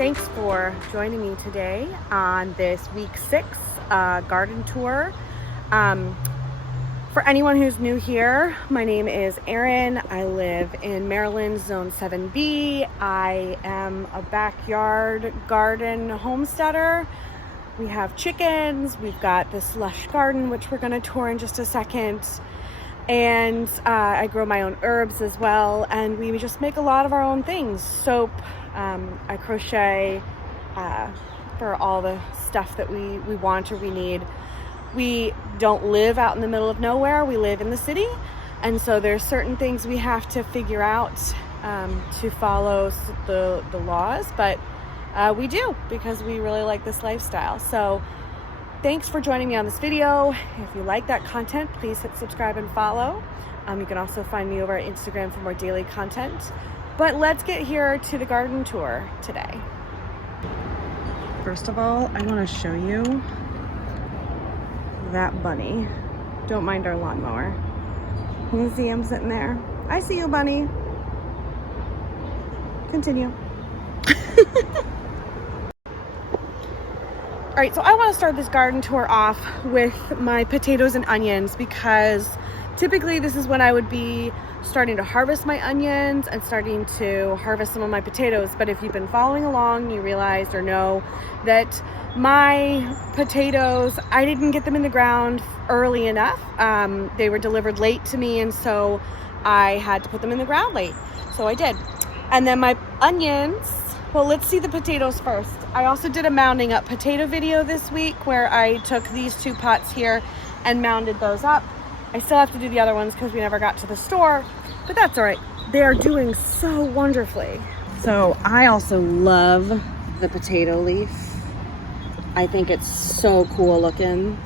Thanks for joining me today on this week 6 garden tour. For anyone who's new here, my name is Erin. I live in Maryland, Zone 7B. I am a backyard garden homesteader. We have chickens. We've got this lush garden, which we're going to tour in just a second. And I grow my own herbs as well. And we just make a lot of our own things. Soap. I crochet for all the stuff that we want or we need. We don't live out in the middle of nowhere. We live in the city. And so there's certain things we have to figure out to follow the laws. But we do, because we really like this lifestyle. So thanks for joining me on this video. If you like that content, please hit subscribe and follow. You can also find me over at Instagram for more daily content. But let's get here to the garden tour today. First of all, I want to show you that bunny. Don't mind our lawnmower. You see him sitting there? I see you, bunny. Continue. All right, so I want to start this garden tour off with my potatoes and onions, because typically this is when I would be starting to harvest my onions and starting to harvest some of my potatoes. But if you've been following along, you realized or know that my potatoes, I didn't get them in the ground early enough. They were delivered late to me, and so I had to put them in the ground late. So I did. And then my onions, well, let's see the potatoes first. I also did a mounding up potato video this week where I took these 2 pots here and mounded those up. I still have to do the other ones because we never got to the store, but that's all right. They are doing so wonderfully. So I also love the potato leaf. I think it's so cool looking.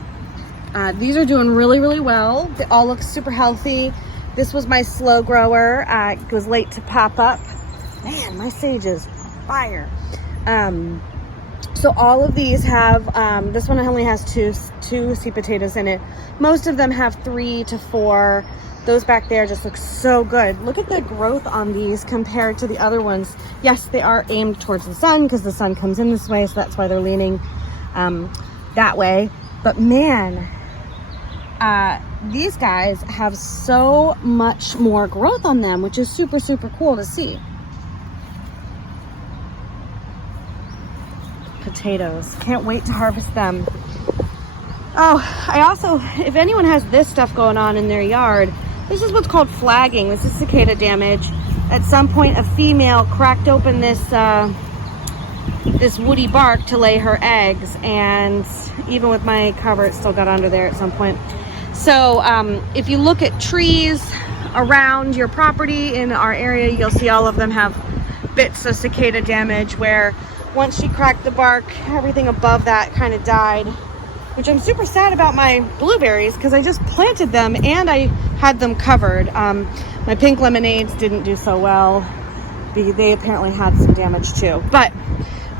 These are doing really, really well. They all look super healthy. This was my slow grower. It was late to pop up. Man, my sage is fire. So all of these have, this one only has two sweet potatoes in it. Most of them have 3 to 4. Those back there just look so good. Look at the growth on these compared to the other ones. Yes, they are aimed towards the sun because the sun comes in this way, so that's why they're leaning that way. But man, these guys have so much more growth on them, which is super, super cool to see. Potatoes, can't wait to harvest them. Oh, I also, if anyone has this stuff going on in their yard, this is what's called flagging. This is cicada damage. At some point, a female cracked open this this woody bark to lay her eggs, and even with my cover, it still got under there at some point. So if you look at trees around your property in our area, you'll see all of them have bits of cicada damage, where once she cracked the bark, everything above that kind of died, which I'm super sad about my blueberries because I just planted them and I had them covered. My pink lemonades didn't do so well. They apparently had some damage too, but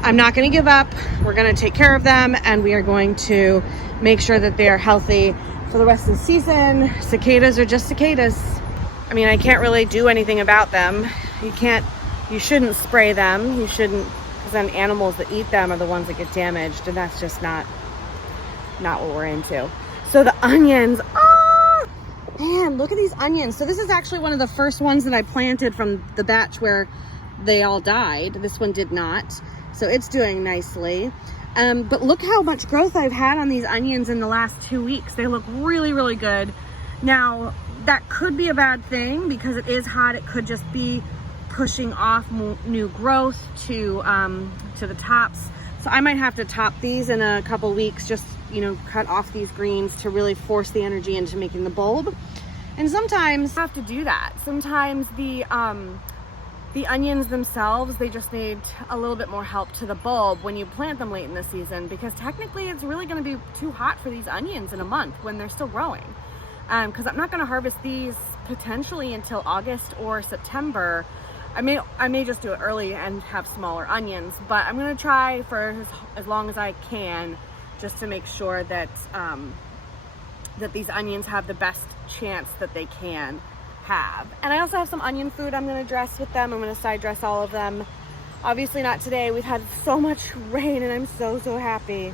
I'm not going to give up. We're going to take care of them, and we are going to make sure that they are healthy for the rest of the season. Cicadas are just cicadas. I mean, I can't really do anything about them. You shouldn't spray them. You shouldn't, because then animals that eat them are the ones that get damaged, and that's just not what we're into. So the onions, oh man, look at these onions. So this is actually one of the first ones that I planted from the batch where they all died. This one did not, so it's doing nicely. But look how much growth I've had on these onions in the last 2 weeks. They look really, really good. Now that could be a bad thing because it is hot. It could just be pushing off new growth to the tops. So I might have to top these in a couple weeks, just, cut off these greens to really force the energy into making the bulb. And sometimes I have to do that. Sometimes the onions themselves, they just need a little bit more help to the bulb when you plant them late in the season, because technically it's really going to be too hot for these onions in a month when they're still growing. Because I'm not going to harvest these potentially until August or September. I may just do it early and have smaller onions, but I'm going to try for as long as I can, just to make sure that that these onions have the best chance that they can have. And I also have some onion food I'm going to dress with them. I'm going to side dress all of them. Obviously not today. We've had so much rain and I'm so happy.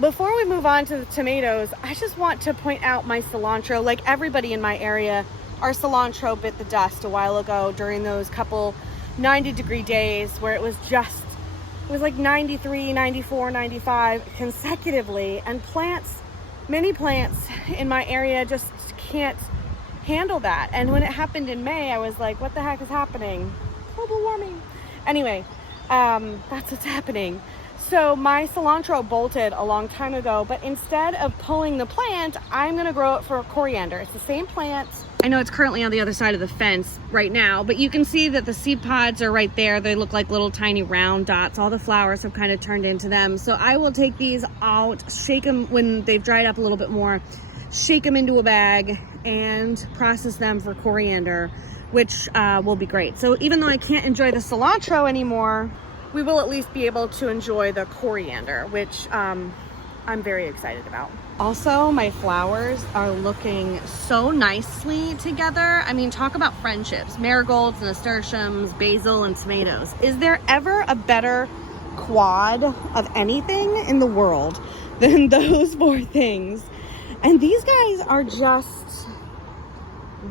Before we move on to the tomatoes, I just want to point out my cilantro. Like everybody in my area, our cilantro bit the dust a while ago during those couple 90-degree days where it was like 93, 94, 95 consecutively, and many plants in my area just can't handle that. And when it happened in May, I was like, what the heck is happening? Global warming. Anyway, that's what's happening. So my cilantro bolted a long time ago, but instead of pulling the plant, I'm gonna grow it for coriander. It's the same plant. I know it's currently on the other side of the fence right now, but you can see that the seed pods are right there. They look like little tiny round dots. All the flowers have kind of turned into them. So I will take these out, shake them when they've dried up a little bit more, shake them into a bag and process them for coriander, which will be great. So even though I can't enjoy the cilantro anymore, we will at least be able to enjoy the coriander, which I'm very excited about. Also, my flowers are looking so nicely together. I mean, talk about friendships. Marigolds, nasturtiums, basil, and tomatoes. Is there ever a better quad of anything in the world than those four things? And these guys are just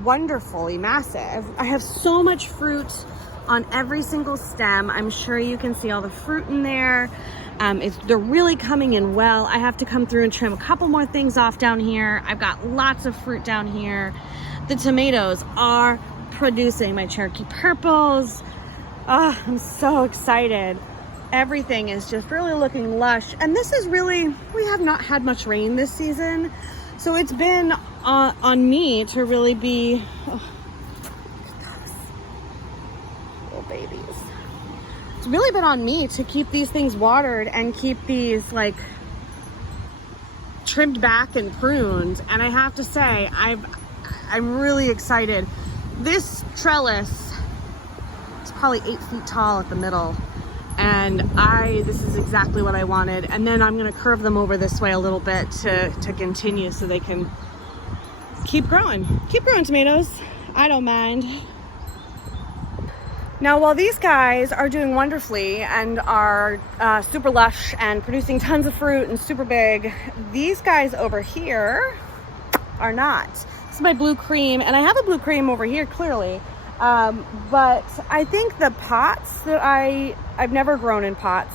wonderfully massive. I have so much fruit on every single stem. I'm sure you can see all the fruit in there. They're really coming in well. I have to come through and trim a couple more things off down here. I've got lots of fruit down here. The tomatoes are producing. My Cherokee purples. Oh, I'm so excited. Everything is just really looking lush. And this is really, we have not had much rain this season. So it's been on me to really be, oh, look at those little babies. It's really been on me to keep these things watered and keep these like trimmed back and pruned. And I have to say, I'm really excited. This trellis is probably 8 feet tall at the middle. And this is exactly what I wanted. And then I'm gonna curve them over this way a little bit to continue so they can keep growing. Keep growing, tomatoes. I don't mind. Now, while these guys are doing wonderfully and are super lush and producing tons of fruit and super big, these guys over here are not. This is my blue cream, and I have a blue cream over here clearly. But I think the pots that I've never grown in pots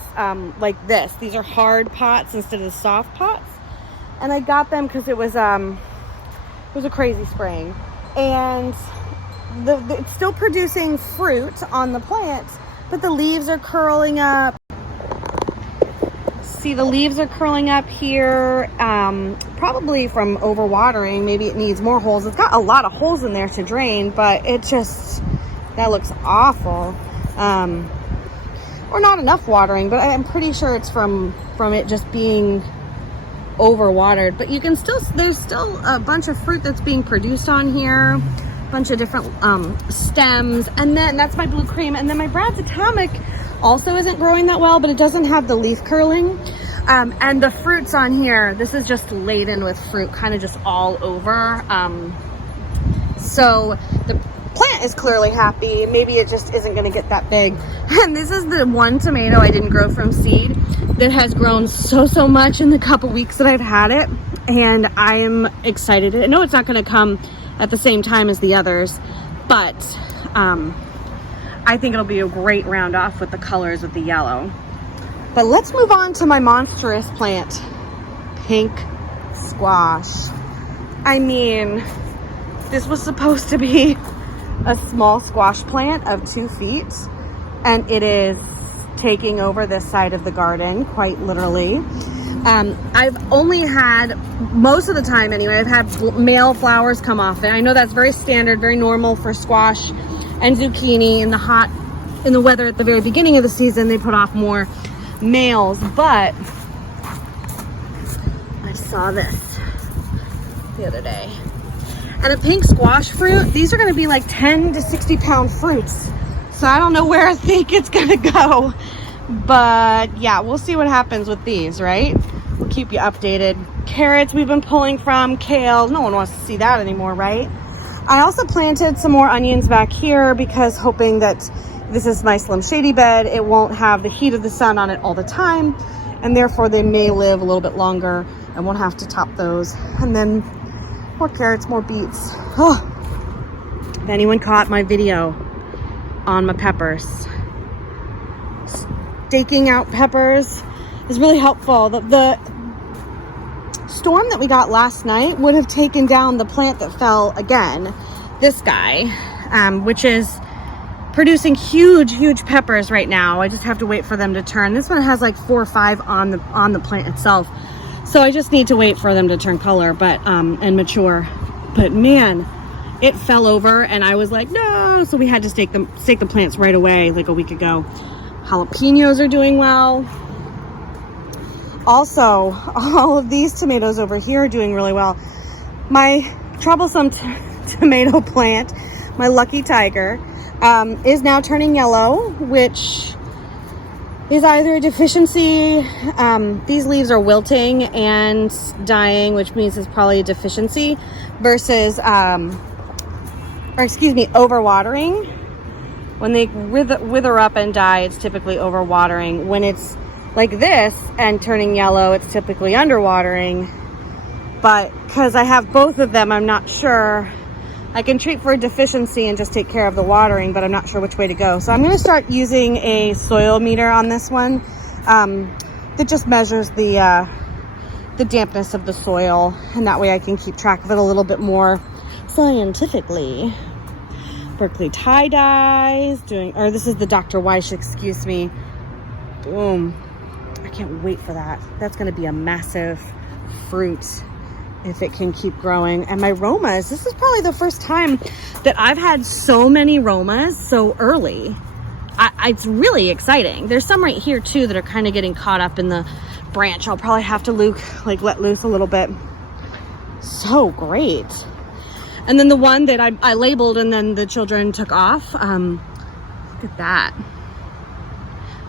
like this. These are hard pots instead of the soft pots. And I got them because it was a crazy spring. And it's still producing fruit on the plants, but the leaves are curling up. See, the leaves are curling up here, probably from overwatering. Maybe it needs more holes. It's got a lot of holes in there to drain, but it just, that looks awful. Or not enough watering, but I'm pretty sure it's from it just being overwatered. But you can still, there's still a bunch of fruit that's being produced on here. Bunch of different stems, and then that's my blue cream. And then my Brad's Atomic also isn't growing that well, but it doesn't have the leaf curling. And the fruits on here, this is just laden with fruit, kind of just all over. So the plant is clearly happy. Maybe it just isn't going to get that big. And this is the one tomato I didn't grow from seed that has grown so much in the couple weeks that I've had it, and I'm excited. I know it's not going to come at the same time as the others, but I think it'll be a great round off with the colors of the yellow. But let's move on to my monstrous plant, pink squash. I mean, this was supposed to be a small squash plant of 2 feet, and it is taking over this side of the garden, quite literally. I've only had, most of the time anyway, I've had male flowers come off it. I know that's very standard, very normal for squash and zucchini in the weather at the very beginning of the season. They put off more males, but I saw this the other day. And a pink squash fruit, these are going to be like 10 to 60 pound fruits. So I don't know where I think it's going to go. But yeah, we'll see what happens with these, right? We'll keep you updated. Carrots we've been pulling from, kale. No one wants to see that anymore, right? I also planted some more onions back here because hoping that This is my Slim Shady bed. It won't have the heat of the sun on it all the time, and therefore they may live a little bit longer and won't have to top those. And then more carrots, more beets. Oh, if anyone caught my video on my peppers, staking out peppers is really helpful. The storm that we got last night would have taken down the plant that fell again, this guy, which is producing huge peppers right now. I just have to wait for them to turn. This one has like 4 or 5 on the plant itself, so I just need to wait for them to turn color, but and mature. But man, it fell over and I was like, no, so we had to stake the plants right away, like a week ago. Jalapenos are doing well. Also, all of these tomatoes over here are doing really well. My troublesome tomato plant, my Lucky Tiger, is now turning yellow, which is either a deficiency. These leaves are wilting and dying, which means it's probably a deficiency, versus, overwatering. When they wither up and die, it's typically overwatering. When it's like this and turning yellow, it's typically underwatering. But because I have both of them, I'm not sure. I can treat for a deficiency and just take care of the watering, but I'm not sure which way to go. So I'm going to start using a soil meter on this one that just measures the dampness of the soil, and that way I can keep track of it a little bit more scientifically. Berkeley tie-dyes this is the Dr. Weish, excuse me. Boom. I can't wait for that. That's going to be a massive fruit if it can keep growing. And my Romas, this is probably the first time that I've had so many Romas so early. It's really exciting. There's some right here too that are kind of getting caught up in the branch. I'll probably have to let loose a little bit. So great. And then the one that I labeled and then the children took off. Look at that.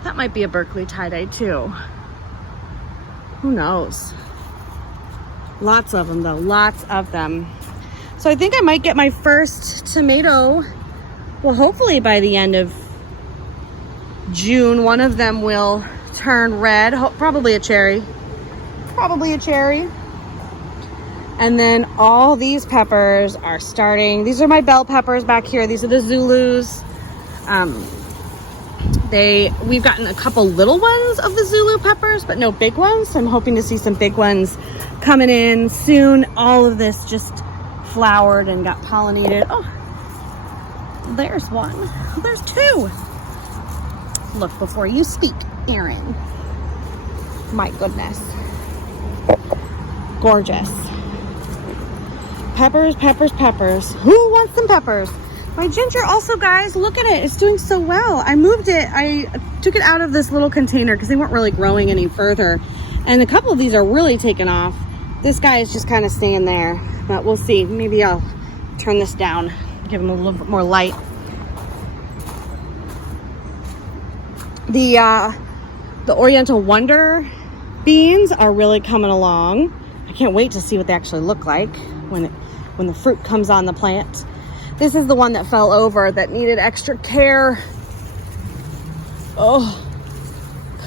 That might be a Berkeley tie-dye too. Who knows? Lots of them though, lots of them. So I think I might get my first tomato, well, hopefully by the end of June. One of them will turn red, probably a cherry. And then all these peppers are starting. These are my bell peppers back here. These are the Zulus. We've gotten a couple little ones of the Zulu peppers, but no big ones. So I'm hoping to see some big ones coming in soon. All of this just flowered and got pollinated. Oh, there's one. Oh, there's 2. Look before you speak, Erin. My goodness. Gorgeous. Peppers. Who wants some peppers? My ginger also, guys, look at it. It's doing so well. I moved it. I took it out of this little container because they weren't really growing any further. And a couple of these are really taking off. This guy is just kind of staying there. But we'll see. Maybe I'll turn this down, give him a little bit more light. The Oriental Wonder beans are really coming along. I can't wait to see what they actually look like when the fruit comes on the plant. This is the one that fell over that needed extra care. Oh,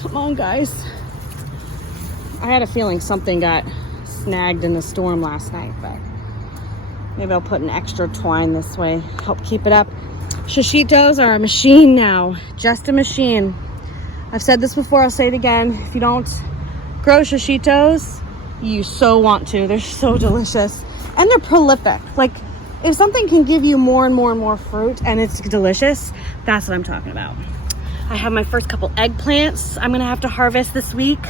come on, guys. I had a feeling something got snagged in the storm last night, but maybe I'll put an extra twine this way, help keep it up. Shishitos are a machine now, just a machine. I've said this before, I'll say it again. If you don't grow shishitos, you so want to. They're so delicious. And they're prolific. Like, if something can give you more and more fruit and it's delicious, that's what I'm talking about. I have my first couple eggplants I'm gonna have to harvest this week.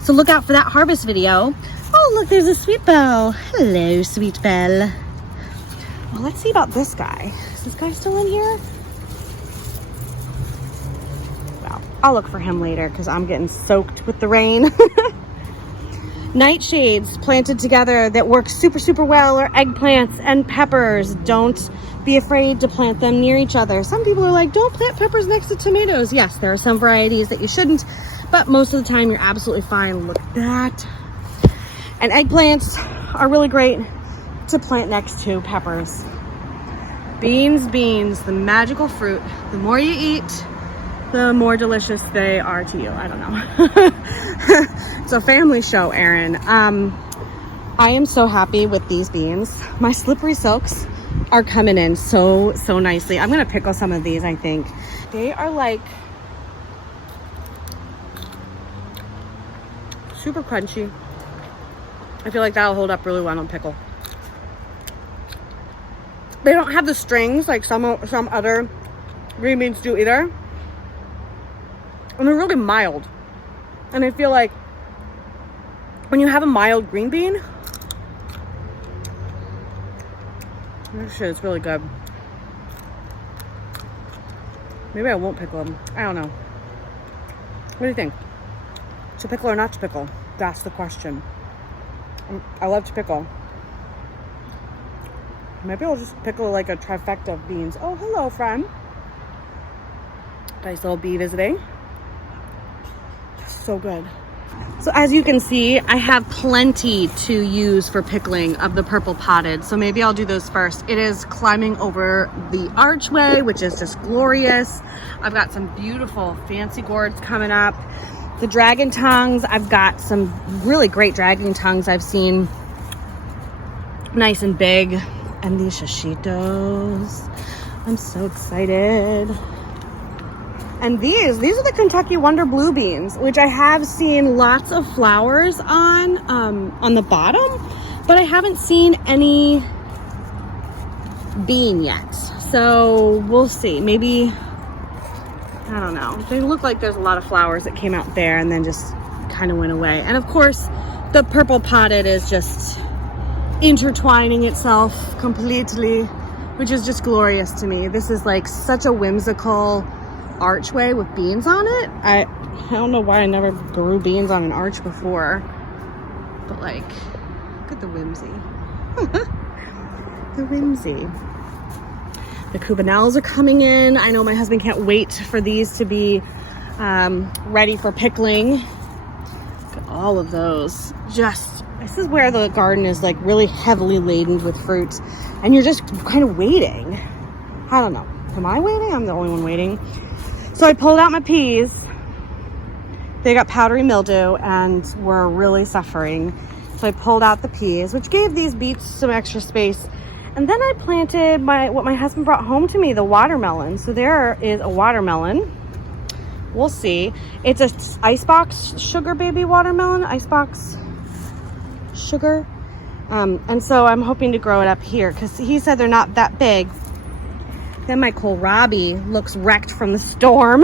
So look out for that harvest video. Oh, look, there's a Sweet Belle. Hello, Sweet Belle. Well, let's see about this guy. Is this guy still in here? Well, I'll look for him later because I'm getting soaked with the rain. Nightshades planted together that work super well are eggplants and peppers. Don't be afraid to plant them near each other. Some people are like, don't plant peppers next to tomatoes. Yes, there are some varieties that you shouldn't, but most of the time you're absolutely fine. Look at that. And eggplants are really great to plant next to peppers. Beans, beans, the magical fruit. The more you eat, the more delicious they are to you. I don't know. It's a family show, Erin. I am so happy with these beans. My slippery silks are coming in so nicely. I'm gonna pickle some of these, I think. They are like super crunchy. I feel like that'll hold up really well on pickle. They don't have the strings like some other green beans do either. And they're really mild. And I feel like when you have a mild green bean, actually, it's really good. Maybe I won't pickle them. I don't know. What do you think? To pickle or not to pickle? That's the question. I love to pickle. Maybe I'll just pickle like a trifecta of beans. Oh, hello, friend. Nice little bee visiting. So good. So as you can see, I have plenty to use for pickling of the purple potted. So maybe I'll do those first. It is climbing over the archway, which is just glorious. I've got some beautiful fancy gourds coming up. The dragon tongues, I've got some really great dragon tongues I've seen. Nice and big. And these shishitos. I'm so excited. And these are the Kentucky Wonder Blue Beans, which I have seen lots of flowers on the bottom, but I haven't seen any bean yet. So we'll see. Maybe, I don't know. They look like there's a lot of flowers that came out there and then just kind of went away. And of course, the purple potted is just intertwining itself completely, which is just glorious to me. This is like such a whimsical archway with beans on it. I don't know why I never grew beans on an arch before, but like, look at the whimsy. The whimsy. The Cubanelles are coming in. I know my husband can't wait for these to be ready for pickling. Look at all of those. This is where the garden is like really heavily laden with fruit and you're just kind of waiting. I don't know. Am I waiting? I'm the only one waiting. So I pulled out my peas. They got powdery mildew and were really suffering. So I pulled out the peas, which gave these beets some extra space. And then I planted what my husband brought home to me, the watermelon. So there is a watermelon. We'll see. It's a icebox sugar baby watermelon, icebox sugar. And so I'm hoping to grow it up here because he said they're not that big. Then my kohlrabi looks wrecked from the storm.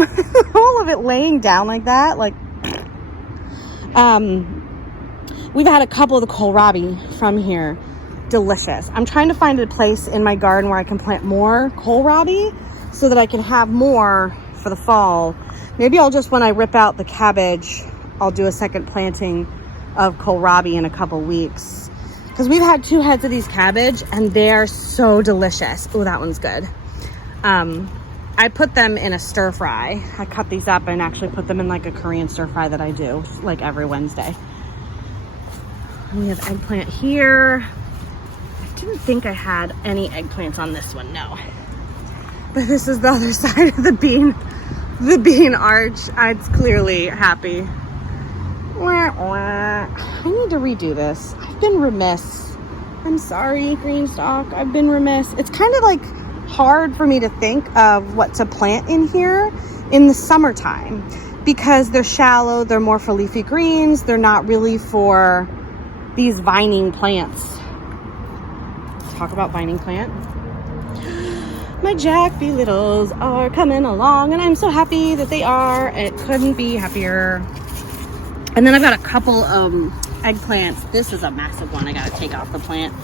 All of it laying down like that. Like, we've had a couple of the kohlrabi from here. Delicious. I'm trying to find a place in my garden where I can plant more kohlrabi so that I can have more for the fall. Maybe I'll just, when I rip out the cabbage, I'll do a second planting of kohlrabi in a couple weeks. Because we've had 2 heads of these cabbage and they're so delicious. Oh, that one's good. I put them in a stir fry. I cut these up and actually put them in like a Korean stir fry that I do like every Wednesday. And we have eggplant here. I didn't think I had any eggplants on this one, no. But this is the other side of the bean arch. It's clearly happy. I need to redo this. I've been remiss. I'm sorry, Greenstock. I've been remiss. It's kind of like hard for me to think of what to plant in here in the summertime because they're shallow, they're more for leafy greens, they're not really for these vining plants. Talk about vining plant. My Jack B. Littles are coming along and I'm so happy that they are. It couldn't be happier. And then I've got a couple eggplants. This is a massive one. I gotta take off the plant.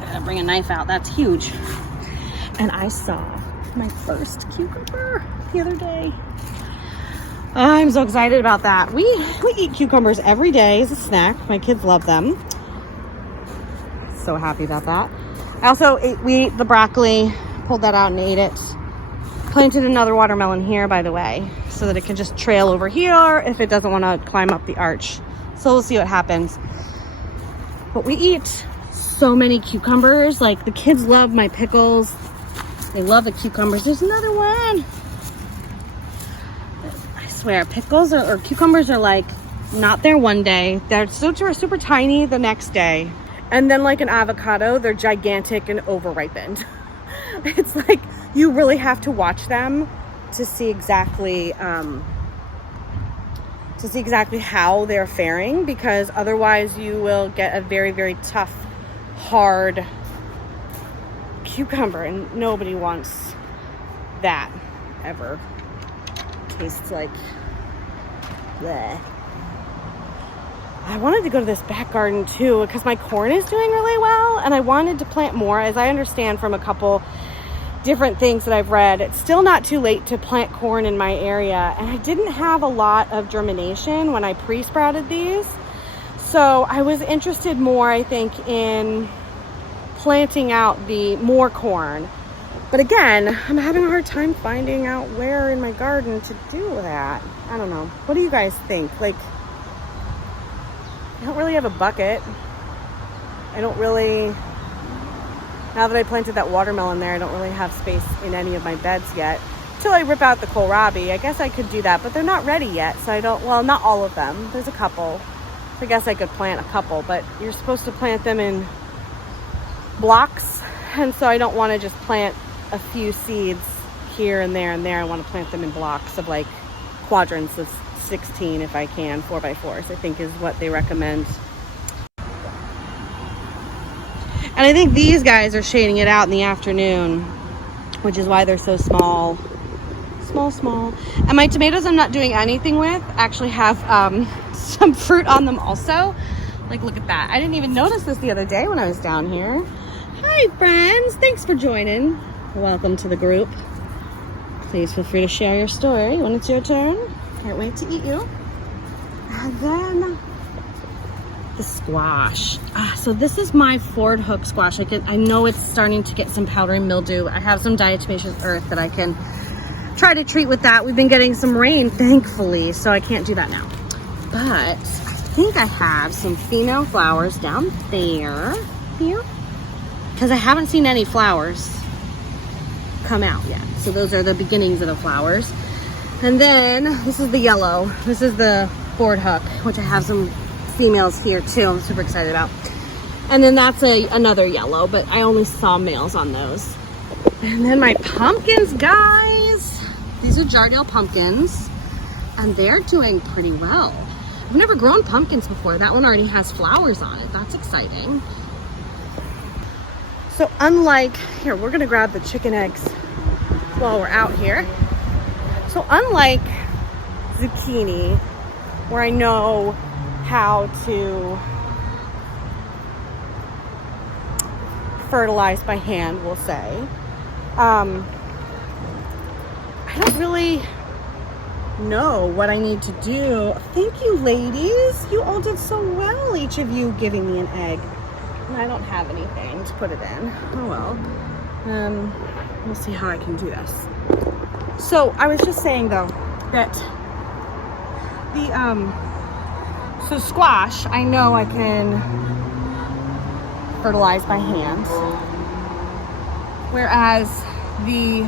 Gotta bring a knife out. That's huge. And I saw my first cucumber the other day. I'm so excited about that. We eat cucumbers every day as a snack. My kids love them. So happy about that. We ate the broccoli, pulled that out and ate it. Planted another watermelon here, by the way, so that it can just trail over here if it doesn't want to climb up the arch. So we'll see what happens. But we eat so many cucumbers. Like, the kids love my pickles. They love the cucumbers. There's another one. I swear, pickles or cucumbers are like not there one day. They're super tiny the next day. And then like an avocado, they're gigantic and over-ripened. It's like you really have to watch them to see exactly how they're faring, because otherwise you will get a very tough, hard cucumber, and nobody wants that ever. Tastes like bleh. I wanted to go to this back garden too because my corn is doing really well, and I wanted to plant more. As I understand from a couple different things that I've read, it's still not too late to plant corn in my area, and I didn't have a lot of germination when I pre-sprouted these, so I was interested more, I think, in planting out the more corn. But again, I'm having a hard time finding out where in my garden to do that. I don't know. What do you guys think? Like, I don't really have a bucket. I don't really, now that I planted that watermelon there, I don't really have space in any of my beds yet. Till I rip out the kohlrabi, I guess I could do that, but they're not ready yet, so I don't, well, not all of them. There's a couple. I guess I could plant a couple, but you're supposed to plant them in blocks, and so I don't want to just plant a few seeds here and there and there. I want to plant them in blocks of like quadrants of 16 if I can, 4x4s I think is what they recommend. And I think these guys are shading it out in the afternoon, which is why they're so small. And my tomatoes I'm not doing anything with actually have some fruit on them also. Like, look at that. I didn't even notice this the other day when I was down here. Hi friends, thanks for joining. Welcome to the group. Please feel free to share your story when it's your turn. Can't wait to eat you. And then the squash. So this is my Ford Hook squash. I know it's starting to get some powdery mildew. I have some diatomaceous earth that I can try to treat with that. We've been getting some rain, thankfully, so I can't do that now. But I think I have some female flowers down there, here, because I haven't seen any flowers come out yet. So those are the beginnings of the flowers. And then this is the yellow. This is the Ford Hook, which I have some females here too. I'm super excited about. And then that's another yellow, but I only saw males on those. And then my pumpkins, guys. These are Jardel pumpkins, and they're doing pretty well. I've never grown pumpkins before. That one already has flowers on it. That's exciting. So unlike, here, we're gonna grab the chicken eggs while we're out here. So unlike zucchini, where I know how to fertilize by hand, we'll say, I don't really know what I need to do. Thank you, ladies. You all did so well, each of you giving me an egg. And I don't have anything to put it in. Oh well. We'll see how I can do this. So I was just saying though that the so squash, I know I can fertilize by hand, whereas the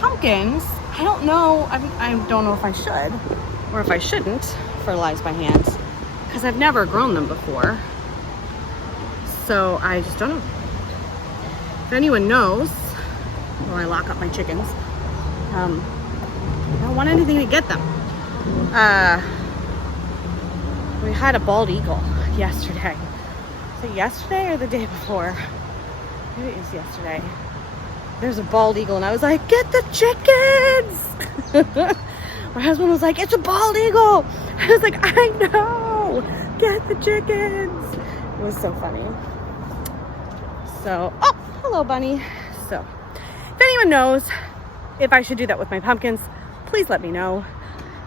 pumpkins, I don't know. I don't know if I should or if I shouldn't fertilize by hand because I've never grown them before. So I just don't know. If anyone knows, while I lock up my chickens, I don't want anything to get them. We had a bald eagle yesterday. Was it yesterday or the day before? Maybe it was yesterday. There's a bald eagle and I was like, get the chickens! My husband was like, it's a bald eagle! I was like, I know! Get the chickens! It was so funny. So, oh, hello bunny. So, if anyone knows if I should do that with my pumpkins, please let me know.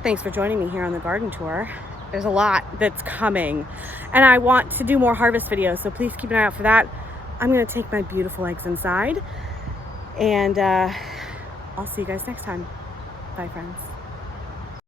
Thanks for joining me here on the garden tour. There's a lot that's coming and I want to do more harvest videos, so please keep an eye out for that. I'm gonna take my beautiful eggs inside and I'll see you guys next time. Bye friends.